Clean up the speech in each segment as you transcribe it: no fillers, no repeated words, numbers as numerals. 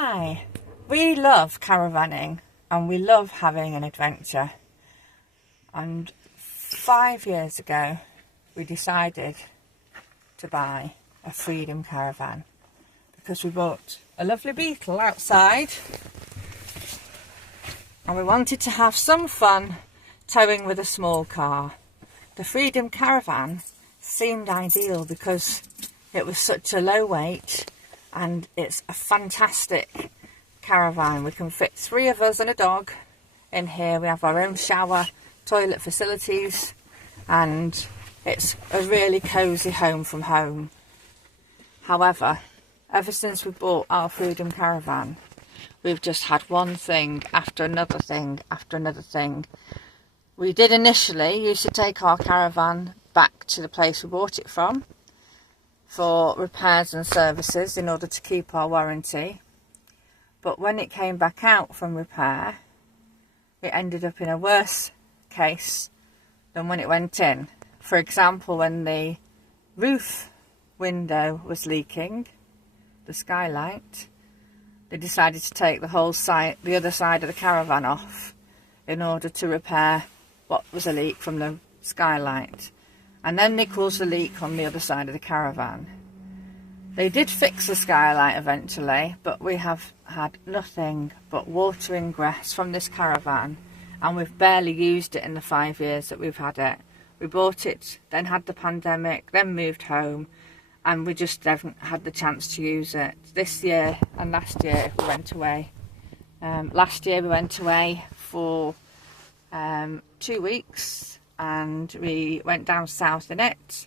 Hi, we love caravanning and we love having an adventure, and 5 years ago we decided to buy a Freedom Caravan because we bought a lovely Beetle outside and we wanted to have some fun towing with a small car. The Freedom Caravan seemed ideal because it was such a low weight and it's a fantastic caravan. We can fit 3 of us and a dog in here. We have our own shower, toilet facilities, and it's a really cosy home from home. However, ever since we bought our Freedom Caravan, we've just had one thing after another thing after another thing. We did initially used to take our caravan back to the place we bought it from for repairs and services in order to keep our warranty, but when it came back out from repair it ended up in a worse case than when it went in. For example, when the roof window was leaking, the skylight, they decided to take the whole side, the other side of the caravan off in order to repair what was a leak from the skylight. And then they caused a leak on the other side of the caravan. They did fix the skylight eventually, but we have had nothing but water ingress from this caravan, and we've barely used it in the 5 years that we've had it. We bought it, then had the pandemic, then moved home, and we just haven't had the chance to use it. This year and last year we went away. Last year we went away for 2 weeks, and we went down south in it,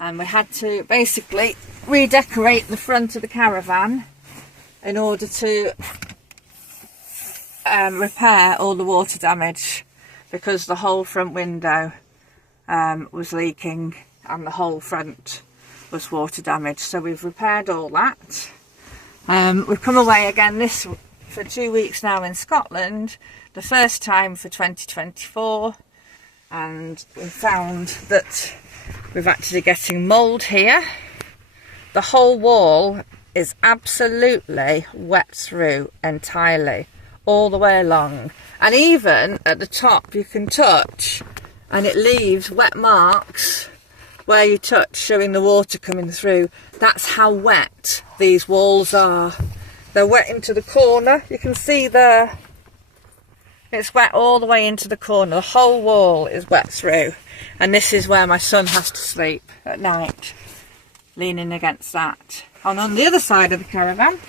and we had to basically redecorate the front of the caravan in order to repair all the water damage, because the whole front window was leaking and the whole front was water damaged. So we've repaired all that. We've come away again for 2 weeks now in Scotland, the first time for 2024. And we found that we're actually getting mould here. The whole wall is absolutely wet through entirely, all the way along. And even at the top you can touch and it leaves wet marks where you touch, showing the water coming through. That's how wet these walls are. They're wet into the corner, you can see there. It's wet all the way into the corner. The whole wall is wet through. And this is where my son has to sleep at night, leaning against that. And on the other side of the caravan,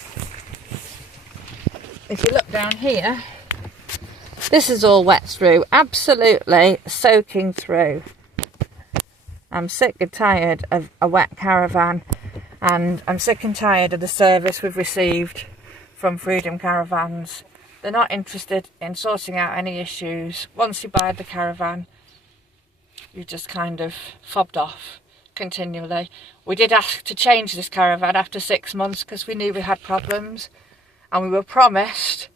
if you look down here, this is all wet through, absolutely soaking through. I'm sick and tired of a wet caravan, and I'm sick and tired of the service we've received from Freedom Caravans. They're not interested in sorting out any issues. Once you buy the caravan, you just kind of fobbed off continually. We did ask to change this caravan after 6 months because we knew we had problems, and we were promised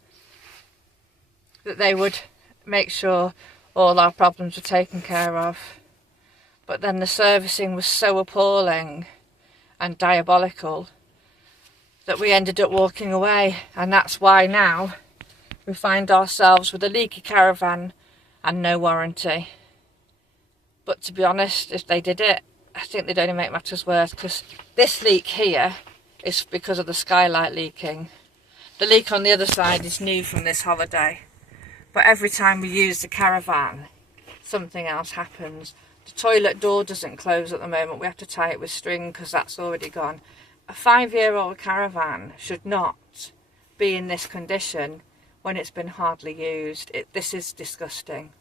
that they would make sure all our problems were taken care of. But then the servicing was so appalling and diabolical that we ended up walking away, and that's why now we find ourselves with a leaky caravan and no warranty. But to be honest, if they did it, I think they'd only make matters worse, because this leak here is because of the skylight leaking. The leak on the other side is new from this holiday. But every time we use the caravan, something else happens. The toilet door doesn't close at the moment. We have to tie it with string because that's already gone. A 5-year-old caravan should not be in this condition when it's been hardly used. This is disgusting.